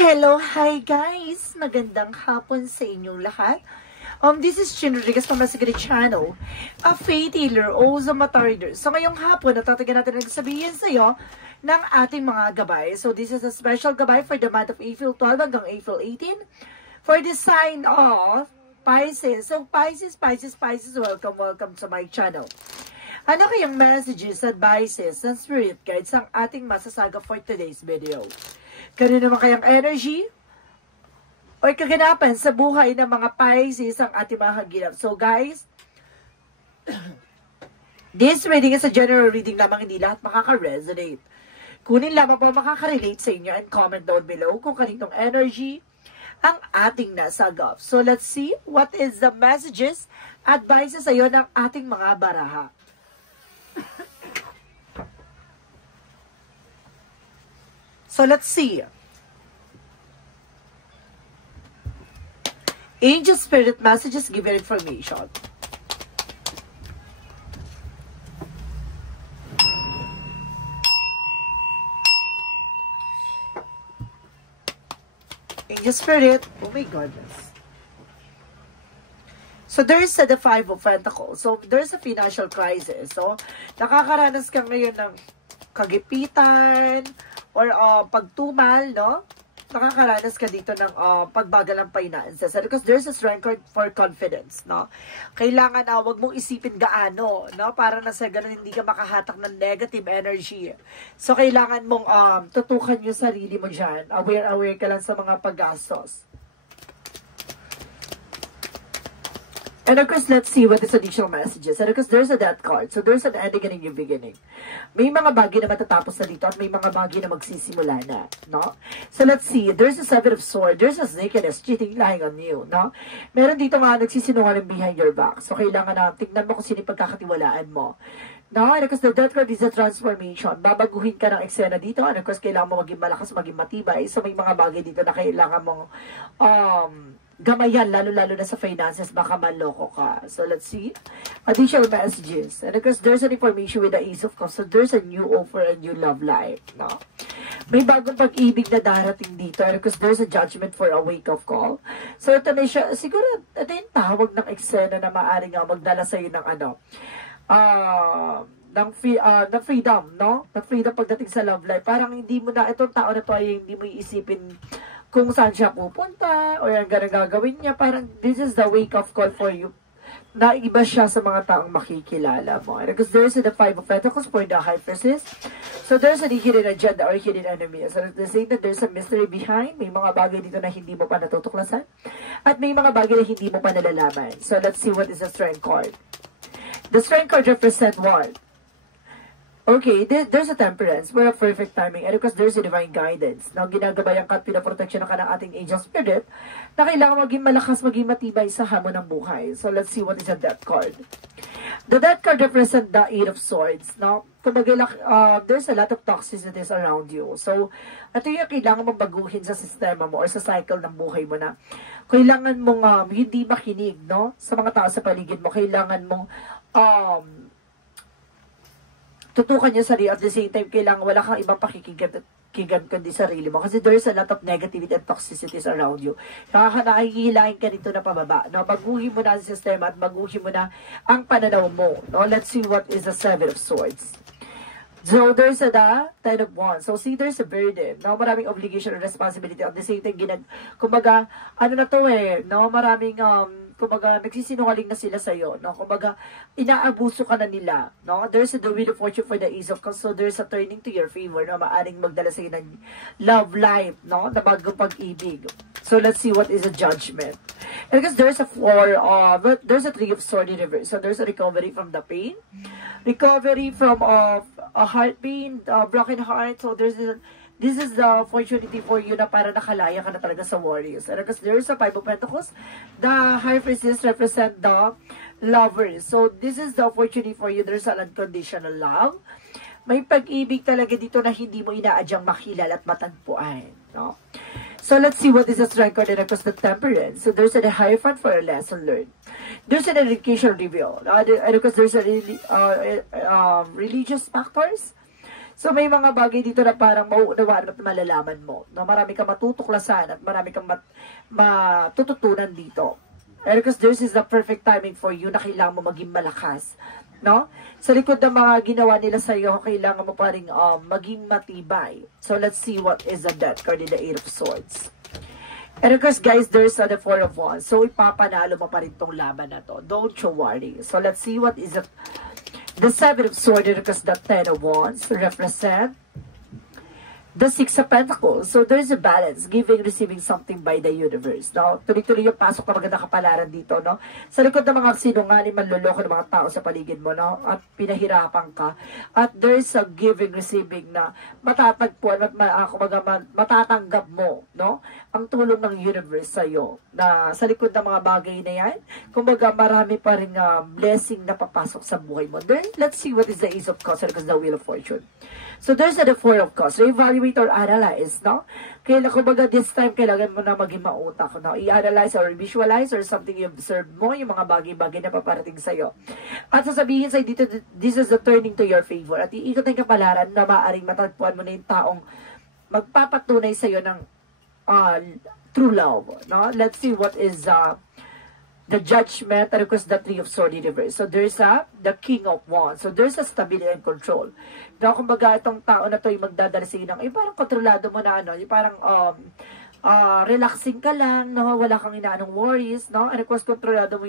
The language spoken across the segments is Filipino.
Hello, hi guys! Magandang hapon sa inyong lahat. This is Chin Rodriguez from Masigari Channel, a faith healer, also mata reader. So ngayong hapon, natatagan natin nagsabihin sa iyo ng ating mga gabay. So this is a special gabay for the month of April 12 hanggang April 18 for the sign of Pisces. So Pisces, welcome to my channel. Ano kayang messages, advices, and spirit guides ang ating masasaga for today's video? Kanino naman kayang energy o kaganapan sa buhay ng mga Pisces ang ating mga hagilap. So guys, this reading is a general reading lamang, hindi lahat makaka-resonate. Kunin lamang po makaka-relate sa inyo and comment down below kung kaninong energy ang ating nasagap. So let's see what is the messages, advices sa iyo ng ating mga baraha. So let's see. Angel Spirit messages give your information. Angel Spirit, oh my goodness. So there's the Five of Pentacles. So there's a financial crisis. So nakakaranas ka ngayon ng kagipitan, or pagtumal, no? Nakakaranas ka dito ng pagbagal ng finances. Because there's a strength for confidence, no? Kailangan wag mong isipin gaano, no? Para na sa ganun hindi ka makahatak ng negative energy. So kailangan mong tutukan yung sarili mo dyan. Aware ka lang sa mga paggastos. And of course, let's see what is additional messages. And of course, there's a death card. So there's an ending and a new beginning. May mga bagay na matatapos na dito at may mga bagay na magsisimula na, no? So let's see. There's a Seven of Swords. There's a nakedness, cheating, lying on you, no? Meron dito nga nagsisinungaling behind your back. So kailangan na tignan mo kung sino pagkakatiwalaan mo. No, and of course, the death card is a transformation. Babaguhin ka ng eksena dito. And of course, kailangan mo maging malakas, maging matibay. So may mga bagay dito na kailangan mong gamayan, lalo-lalo na sa finances, baka maloko ka. So, let's see. Additional messages. And of course, there's an information with the Ace of Cups. So, there's a new offer, a new love life. No? May bagong pag-ibig na darating dito. And of course, there's a judgment for a wake-up call. So, ito na siya. Siguro, ito yung tawag ng eksena na maaaring magdala sa'yo ng ng freedom, no? Ng freedom pagdating sa love life. Parang hindi mo na, itong tao na to ay hindi mo iisipin kung saan siya pupunta o yung gagawin niya. Parang this is the wake-up call for you na iba siya sa mga taong makikilala mo. Because there's the Five of Pentacles for the High Priestess. So there's a hidden agenda or hidden enemy. So they say that there's a mystery behind. May mga bagay dito na hindi mo pa natutuklasan. At may mga bagay na hindi mo pa nalalaman. So let's see what is the Strength card. The Strength card represents what? Okay, there's a temperance for a perfect timing. And because there's a divine guidance na ginagabayan ka at pinaproteksyon ka ng ating angel spirit na kailangan maging malakas, maging matibay sa hamon ng buhay. So let's see what is a death card. The death card represents the Eight of Swords. No? Kumbaga, there's a lot of toxicities around you. So, ito yung kailangan mong baguhin sa sistema mo or sa cycle ng buhay mo na kailangan mong hindi makinig, no? Sa mga tao sa paligid mo. Kailangan mong tutukan niya sarili at the same time kailangan wala kang ibang pakikinggan kundi sarili mo kasi there's a lot of negativity and toxicities around you. Nakakahihilahin ka nito na pababa. No? Baguhin mo na ang sistema at baguhin mo na ang pananaw mo. No? Let's see what is the Seven of Swords. So there's a Ten of Wands. So see, there's a burden. No? Maraming obligation and responsibility at the same time kumbaga, ano na to no? Maraming kumbaga, nagsisinungaling na sila sa'yo, no? Kumbaga, inaabuso ka na nila, no? There's a Wheel of Fortune for the Ace of Cups, so there's a turning to your favor, no? Maaring magdala sa'yo ng love life, no? Na bagong pag-ibig. So, let's see what is a judgment. And because there's a there's a Three of Swords in reverse. So, there's a recovery from the pain, recovery from a heart pain, broken heart. So, this is the opportunity for you na para nakalaya ka na talaga sa worries. And because there's a Five of Pentacles, the High Priestess represent the lovers. So, this is the opportunity for you. There's an unconditional love. May pag-ibig talaga dito na hindi mo inaadyang makilala at matagpuan. No? So, let's see what is the Strength card and across the Temperance. So, there's a Hierophant for a lesson learned. There's an education reveal. And because there's a religious factors. So may mga bagay dito na parang mauunawaan at malalaman mo. No? Marami kang matutuklasan at marami kang matututunan dito. And because this is the perfect timing for you na kailangan mo maging malakas. No? Sa likod ng mga ginawa nila sa iyo, kailangan mo pa rin maging matibay. So let's see what is the death card in the Eight of Swords. And of course, guys, there's the Four of Wands. So ipapanalo mo pa rin tong laban na to. Don't you worry. So let's see what is the Seven of Swords, and because the Ten of Wands represent the Six of Pentacles. So there's a balance, giving, receiving something by the universe. No? Tuloy-tuloy yung pasok na maganda kapalaran dito. No? Sa likod ng mga sinungaling, manloloko ng mga tao sa paligid mo. No? At pinahirapan ka. At there's a giving, receiving na matatagpuan at matatanggap mo. No? Ang tulong ng universe sa'yo. Na sa likod ng mga bagay na yan, kumbaga marami pa rin blessing na papasok sa buhay mo. Then, let's see what is the Ace of Cups because the Wheel of Fortune. So, there's the Four of Cups. So, evaluate or analyze, no? Kaya, kumbaga, this time, kailangan mo na maging mautak, no? I-analyze or visualize or something you observe mo, yung mga bagay-bagay na paparating sa'yo. At sasabihin sa'yo dito, this is the turning to your favor. At iikot ng kapalaran na maaaring matagpuan mo na yung taong magpapatunay sa'yo ng true love, no? Let's see what is the Judgment, and of course, the Three of Swords in reverse. So, there's the King of Wands. So, there's a stability and control. Na kumbaga, itong tao na to yung magdadala sa inyo ng, parang kontrolado mo na, ano, yung parang, relaxing ka lang, no? Wala kang inaanong worries, no? And of course, kontrolado mo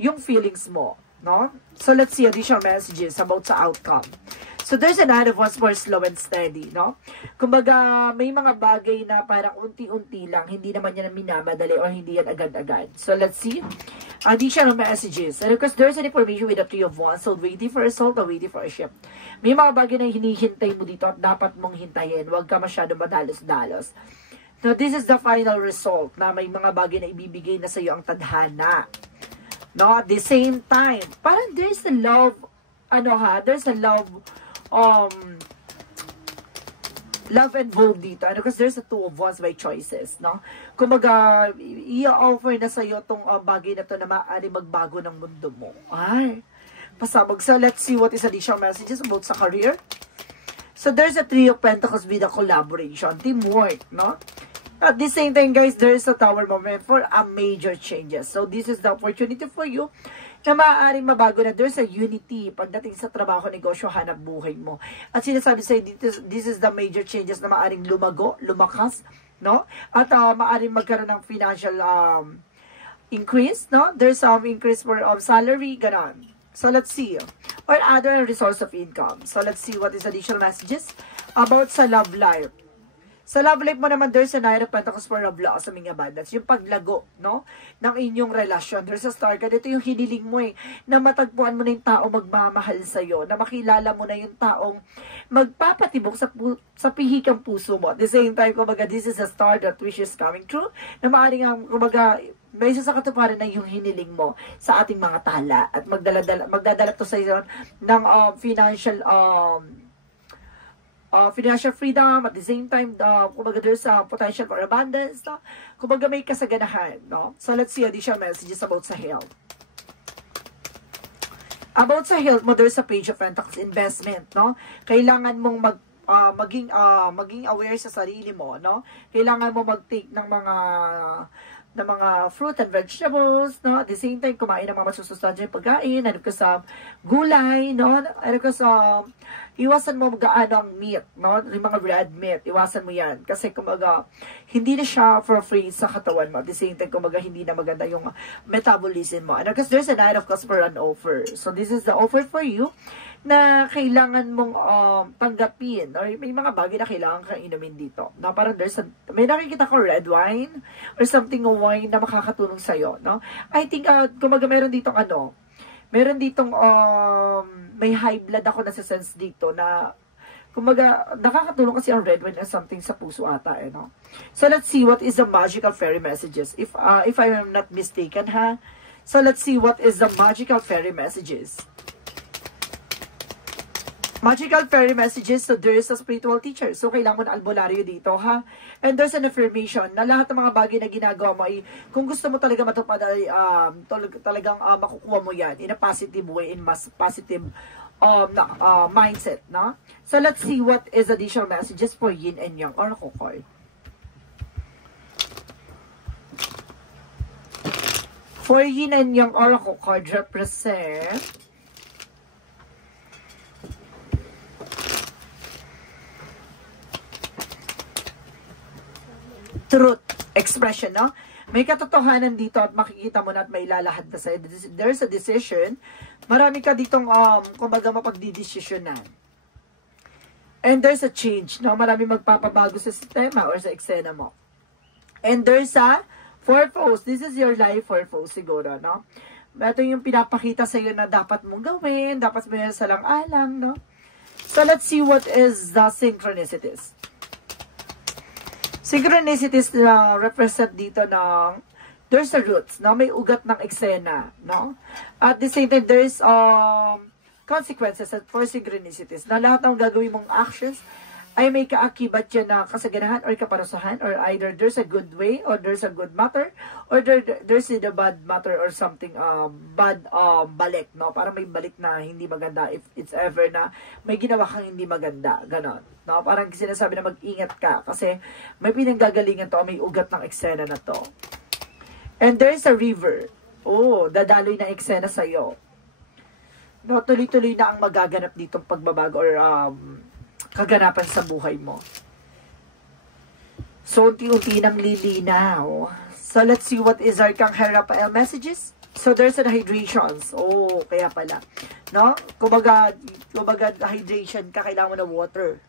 yung feelings mo, no? So, let's see additional messages about sa outcome. So, there's a Nine of Wands more slow and steady, no? Kumbaga, may mga bagay na parang unti-unti lang, hindi naman yan minamadali o hindi yan agad-agad. So, let's see. Additional messages. And of course, there's an information with the Three of Wands. So, waiting for a result or waiting for a shift. May mga bagay na hinihintay mo dito at dapat mong hintayin. Huwag ka masyado madalos-dalos. Now, this is the final result na may mga bagay na ibibigay na sa iyo ang tadhana. No? At the same time, parang there's a love, there's a love involved dito. And because there's a Two of Wands by choices, no? Kumaga, i-offer na sa'yo itong bagay na to na maaari magbago ng mundo mo. Ay, pasabog. So, let's see what is additional messages about sa career. So, there's a Three of Pentacles with a collaboration, teamwork, no? At the same time, guys, there's a Tower moment for a major changes. So, this is the opportunity for you na maaaring mabago na there's a unity pagdating sa trabaho, negosyo, hanap buhay mo. At sinasabi sa'yo, this is the major changes na maaaring lumakas, no? At maaaring magkaroon ng financial increase, no? There's some increase for salary, ganon. So, let's see. Or other resource of income. So, let's see what is additional messages about sa love life. Sa love life mo naman, there's a Nine of Pentacles for a blossoming abundance. Yung paglago, no? Ng inyong relasyon. There's a star card. Ito yung hiniling mo na matagpuan mo na yung tao magmamahal sa'yo. Na makilala mo na yung taong magpapatibok sa pihikang puso mo. At the same time, kumbaga, this is a star that wish is coming true. Na maaaring ang, kumbaga, may isa sa katuparan na yung hiniling mo sa ating mga tala. At magdadala to sa iyo ng financial freedom, at the same time, kumbaga there's potential for abundance, no? Kumbaga may kasaganahan, no? So, let's see additional messages about sa health. About sa health mo, there's a Page of Pentacles, investment, no? Kailangan mong maging aware sa sarili mo, no? Kailangan mo mag-take ng mga fruit and vegetables, no? At the same time, kumain ng mga masusustansyang pagkain, ano ka sa gulay, no? Ano ka sa iwasan mo gaano ang meat, no? Yung mga red meat, iwasan mo yan. Kasi kumaga, hindi na siya for free sa katawan mo. At the same time, kumaga, hindi na maganda yung metabolism mo. And because there's a Nine of Cups for an offer. So, this is the offer for you na kailangan mong tanggapin. Or may mga bagay na kailangan kang inumin dito. No? Parang may nakikita ko red wine or something of wine na makakatulong sa'yo. No? I think, kumaga, meron ditong may high blood ako na sense dito na kumbaga nakakatulong kasi ang red wine na something sa puso ata, no? So let's see what is the magical fairy messages if I am not mistaken, ha. So let's see what is the magical fairy messages. Magical fairy messages, so there is a spiritual teacher. So, kailangan mo na albularyo dito, ha? And there's an affirmation na lahat ng mga bagay na ginagawa mo ay, kung gusto mo talaga matupad ay talagang makukuha mo yan in a positive way, in mas positive mindset, no? So let's see what is additional messages for Yin and Yang Oracle card. For Yin and Yang Oracle card represent truth expression, no? May katotohanan dito at makikita mo na at may lalahad na sa'yo. There's a decision. Marami ka ditong, kumbaga, mapagdidesisyonan. And there's a change, no? Marami magpapabago sa sistema or sa eksena mo. And there's a purpose. This is your life purpose siguro, no? Ito yung pinapakita sa'yo na dapat mong gawin, dapat mo yan salang-alang, no? So, let's see what is the synchronicities. Synchronicities na represent dito ng there's a roots, no? May ugat ng eksena, no? At the same time, there's consequences for synchronicities na lahat ng gagawin mong actions ay may kaakibat yan na kasaganahan or kaparusahan, or either there's a good way or there's a good matter or there's a bad matter or something bad balik, no? Parang may balik na hindi maganda if it's ever na may ginawa kang hindi maganda, ganon, no? Parang sinasabi na mag-ingat ka kasi may pinanggagalingan to, may ugat ng eksena na to. And there's a river. Oh, dadaloy na eksena sa'yo. No, tuloy-tuloy na ang magaganap ditong pagbabago or kaganapan sa buhay mo. So, unti-unti nang lilinaw. So, let's see what is our Arcangel Raphael messages. So, there's an hydrations. Oh, kaya pala. No? Kumbaga hydration ka, kailangan mo na water.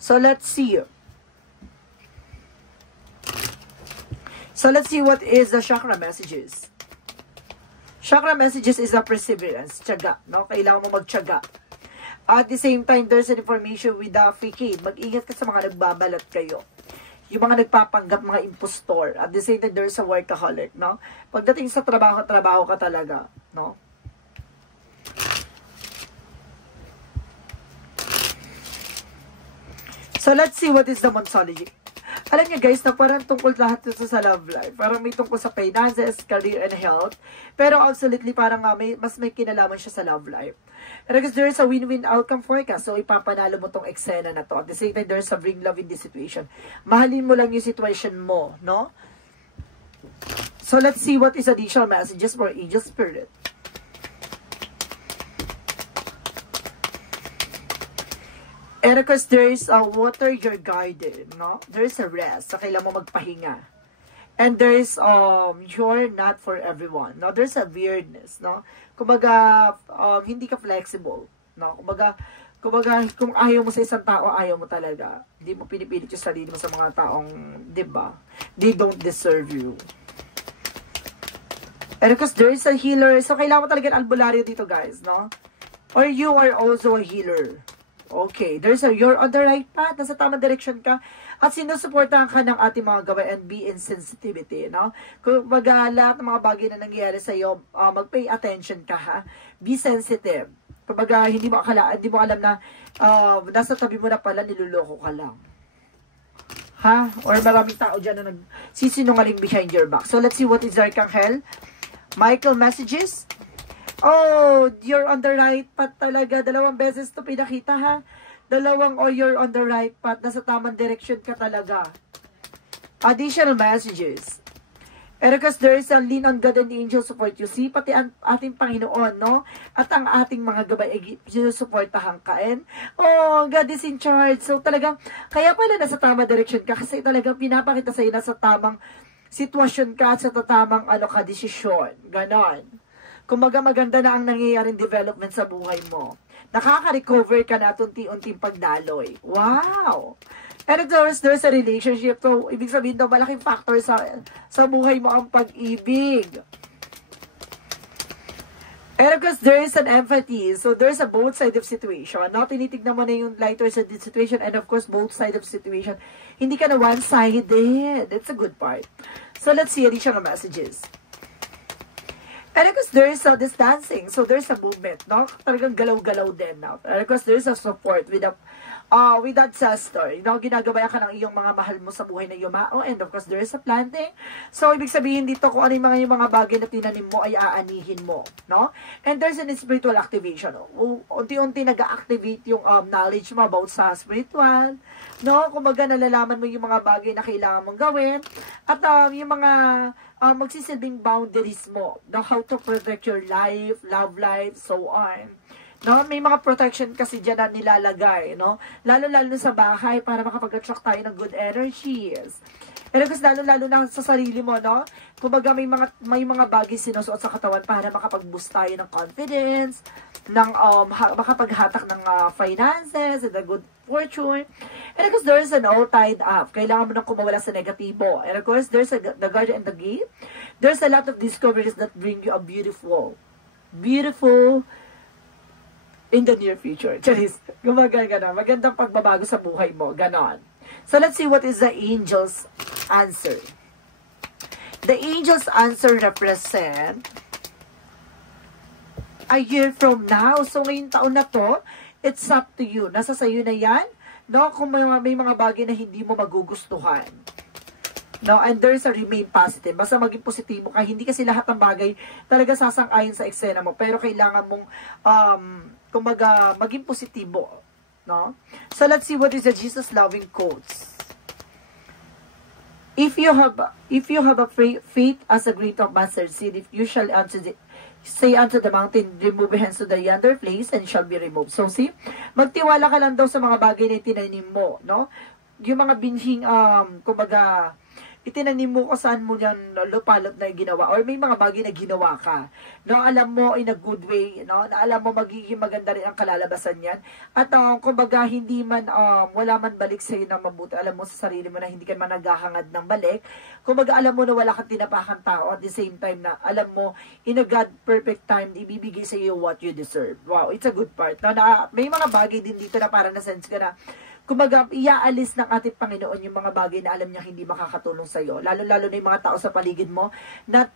So, let's see. So, let's see what is the chakra messages. Chakra messages is a perseverance. Tiyaga. No? Kailangan mo magtiyaga. At the same time, there's an information with the facade. Mag-ingat ka sa mga nagbabalat kayo. Yung mga nagpapanggap, mga impostor. At the same time, there's a workaholic, no? Pagdating sa trabaho ka talaga, no? So, let's see what is the Monsology. Alam niyo guys, na parang tungkol lahat ito sa love life. Parang may tungkol sa finances, career, and health. Pero absolutely, parang mas may kinalaman siya sa love life. And because there is a win-win outcome for ka, so ipapanalo mo tong eksena na to. At the same time, there's a bring love in this situation. Mahalin mo lang yung situation mo, no? So, let's see what is additional messages for Angel Spirit. And of course, there is a water your garden, no? There is a rest. So, kailangan mo magpahinga. And there is, you're not for everyone. No? There's a weirdness, no? Kumbaga, hindi ka flexible, no? Kumbaga, kung ayaw mo sa isang tao, ayaw mo talaga. Hindi mo pinipilit yung sarili mo sa mga taong, di ba? They don't deserve you. And of course, there is a healer. So, kailangan mo talaga ng albularyo dito, guys, no? Or you are also a healer. Okay, you're on the right path, nasa tamang direction ka, at sinusuportahan ka ng ating mga gawain and be in sensitivity, no? Kung lahat ng mga bagay na nangyayari sa iyo, mag-pay attention ka, ha? Be sensitive. Kung hindi mo alam na nasa tabi mo na pala, niluloko ka lang. Ha? Or maraming tao dyan na nagsisinungaling behind your back. So, let's see what is Arcangel Michael messages. Oh, you're on the right path talaga. 2 beses to pinakita, ha? 2, you're on the right path. Nasa tamang direction ka talaga. Additional messages. And because there is a lean on God and angel support you. See, pati ang ating Panginoon, no? At ang ating mga gabay ay sinusuportahan ka. And, oh, God is in charge. So, talagang, kaya pala nasa tamang direction ka. Kasi talagang pinapakita sa'yo nasa tamang sitwasyon ka at sa tamang desisyon. Ganon. Kumaga maganda na ang nangyayaring development sa buhay mo. Nakaka-recover ka na at unti-unting pagdaloy. Wow! And of course, there's a relationship. So, ibig sabihin daw, malaking factor sa buhay mo ang pag-ibig. And of course, there is an empathy. So, there's a both side of situation. No? Tinitignan mo na yung lighter side of situation and of course, both side of situation. Hindi ka na one-sided. That's a good part. So, let's see additional messages. And of course, there is this dancing. So, there's a movement, no? Talagang galaw-galaw din, no? And of course, there is a support with a with ancestor, ginagabayan ka ng iyong mga mahal mo sa buhay na yumao, and of course, there is a planting. So, ibig sabihin dito, kung ano yung mga bagay na tinanim mo, ay aanihin mo, no? And there's an spiritual activation. Unti-unti nag-activate yung knowledge mo about sa spiritual, no? Kumbaga, nalalaman mo yung mga bagay na kailangan mong gawin, at yung mga magsisilbing boundaries mo, no? How to protect your life, love life, so on. No, may mga protection kasi dyan na nilalagay, no? Lalo-lalo sa bahay para makapag-attract tayo ng good energies. And kasi lalo-lalo na sa sarili mo, no? Kumbaga may mga bagay sinusuot sa katawan para makapag-boost tayo ng confidence, ng makapaghatak ng finances, and the good fortune. And of course, there's an all tied up. Kailangan mo nang kumawala sa negatibo. And of course, there's the garden and the gate. There's a lot of discoveries that bring you a beautiful in the near future. Charis, gumagana. Magandang pagbabago sa buhay mo. Ganon. So, let's see what is the angel's answer. The angel's answer represent a year from now. So, ngayong taon na to, it's up to you. Nasa sayo na yan. No? Kung may mga bagay na hindi mo magugustuhan. No, and there's a remain positive. Basta maging positibo ka. Hindi kasi lahat ng bagay talaga sasang-ayon sa eksena mo. Pero kailangan mong, kumbaga, maging positibo. No? So, let's see what is the Jesus-loving quotes. If you have a faith as a grain of mustard seed, if you shall say unto the mountain, remove hence to the yonder place, and shall be removed. So, see, magtiwala ka lang daw sa mga bagay na itinanim mo. No? Yung mga binhing, kumbaga, itinanim mo kung saan mo yan lupalop na ginawa, or may mga bagay na ginawa ka, no, alam mo in a good way, no, na alam mo magiging maganda rin ang kalalabasan yan, at kumbaga hindi man, wala man balik sa'yo na mabuti, alam mo sa sarili mo na hindi ka man naghahangad ng balik, kumbaga alam mo na wala kang tinapakang tao, at the same time na alam mo, in a God perfect time, ibibigay sa iyo what you deserve. Wow, it's a good part. No, na, may mga bagay din dito na parang na-sense ka na, kumbaga, iaalis ng ating Panginoon yung mga bagay na alam niya hindi makakatulong sa iyo. Lalo-lalo na yung mga tao sa paligid mo na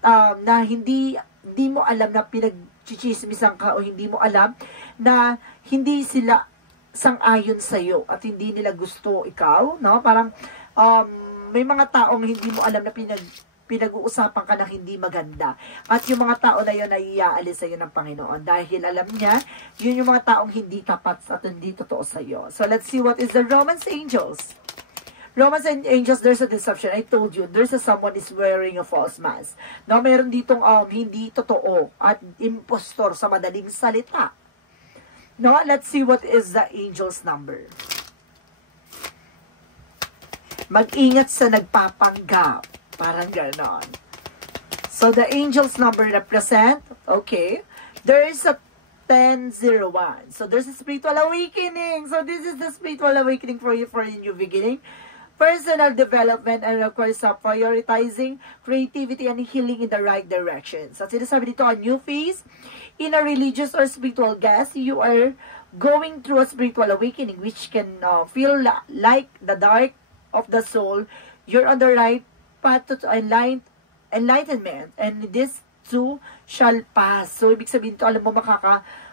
hindi mo alam na pinagchichismisan ka, o hindi mo alam na hindi sila sang-ayon sa iyo at hindi nila gusto ikaw, no? Parang may mga taong hindi mo alam na pinag-uusapan ka na hindi maganda. At yung mga tao na yun ay iaalis sa iyo ng Panginoon. Dahil alam niya, yun yung mga taong hindi tapat at hindi totoo sa iyo. So, let's see what is the Romans angels. Romans and angels, there's a deception. I told you, there's someone is wearing a false mask. Now, meron ditong hindi totoo at impostor sa madaling salita. No, let's see what is the angel's number. Mag-ingat sa nagpapanggap. Parang ganon. So, the angel's number represent, okay, there is a 1001. So, there's a spiritual awakening. So, this is the spiritual awakening for you for a new beginning. Personal development, and of course, prioritizing creativity and healing in the right direction. So, sinasabi dito, a new phase in a religious or spiritual guest, you are going through a spiritual awakening which can feel like the dark of the soul. You're on the right path to enlightenment, and this too shall pass. So, ibig sabihin to, alam mo,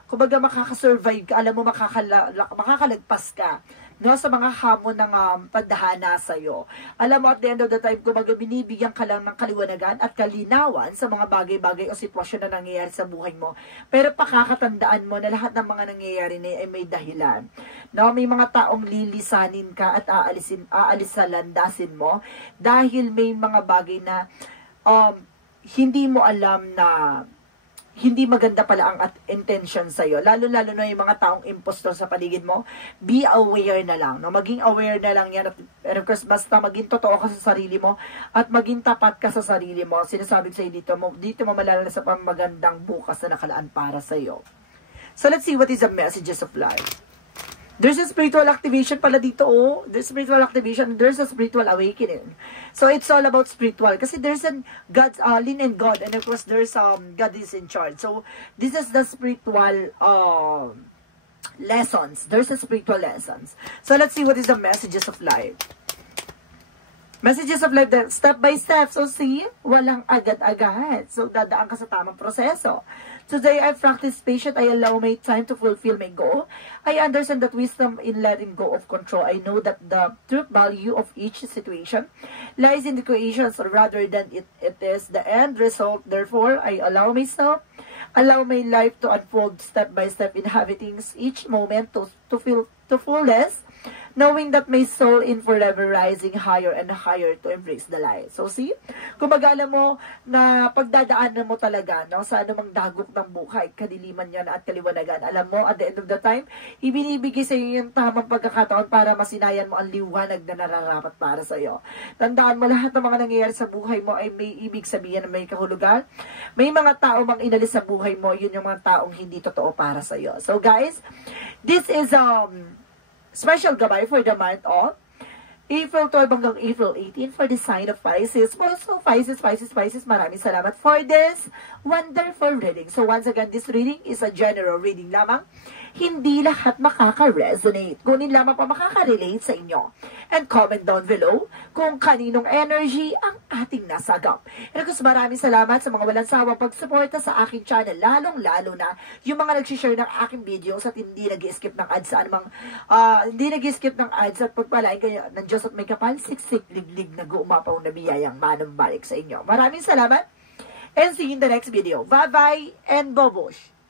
kumbaga makakasurvive ka, alam mo, makakalagpas ka, no, sa mga hamon ng tadhana sa'yo. Alam mo, at the end of the time, kumbaga binibigyan ka lang ng kaliwanagan at kalinawan sa mga bagay-bagay o sitwasyon na nangyayari sa buhay mo. Pero pakakatandaan mo na lahat ng mga nangyayari na ay may dahilan. No, may mga taong lilisanin ka at aalis sa landasin mo dahil may mga bagay na hindi mo alam na hindi maganda pala ang intention sa'yo. Lalo-lalo na yung mga taong impostor sa paligid mo, be aware na lang. No? Maging aware na lang yan. At of course, basta maging totoo ka sa sarili mo at maging tapat ka sa sarili mo. Sinasabi sa'yo dito mo malala sa pamagandang bukas na nakalaan para sa'yo. So, let's see what is the messages of life. There's a spiritual activation pala dito, oh. There's spiritual activation, there's a spiritual awakening. So, it's all about spiritual. Kasi there's a God's, lean in God, and of course, there's, God is in charge. So, this is the spiritual, lessons. There's a spiritual lessons. So, let's see what is the messages of life. Messages of life, step by step. So, see, walang agad-agad. So, dadaan ka sa tamang proseso. Today, I practice patience. I allow my time to fulfill my goal. I understand that wisdom in letting go of control. I know that the true value of each situation lies in the creations rather than it is the end result. Therefore, I allow my life to unfold step by step, inhabiting each moment to feel to fullness, knowing that my soul in forever rising higher and higher to embrace the light. So see, kumbaga alam mo na pagdadaanan mo talaga no, sa anumang dagok ng buhay, kadiliman yan at kaliwanagan. Alam mo, at the end of the time, ibinibigay sa iyo yung tamang pagkakataon para masinayan mo ang liwanag na nararapat para sa iyo. Tandaan mo, lahat ng mga nangyayari sa buhay mo ay may ibig sabihin na may kahulugan. May mga tao mang inalis sa buhay mo, yun yung mga taong hindi totoo para sa iyo. So guys, this is special gabay for the month of April 12 hanggang April 18 for the sign of Pisces. Also, Pisces, maraming salamat for this wonderful reading. So once again, this reading is a general reading lamang. Hindi lahat makaka-resonate. Kunin lamang pa makaka-relate sa inyo. And comment down below kung kaninong energy ang ating nasagap. And of maraming salamat sa mga walang sawang pagsuporta sa aking channel. Lalong-lalo na yung mga nag-share ng aking videos at hindi nag-skip ng ads sa anumang, hindi nag-skip ng ads at pagpalain kayo ng Diyos at may kapal, siksik, liglig na guumapaw na biyayang manumbalik sa inyo. Maraming salamat and see you in the next video. Bye-bye and bobosh!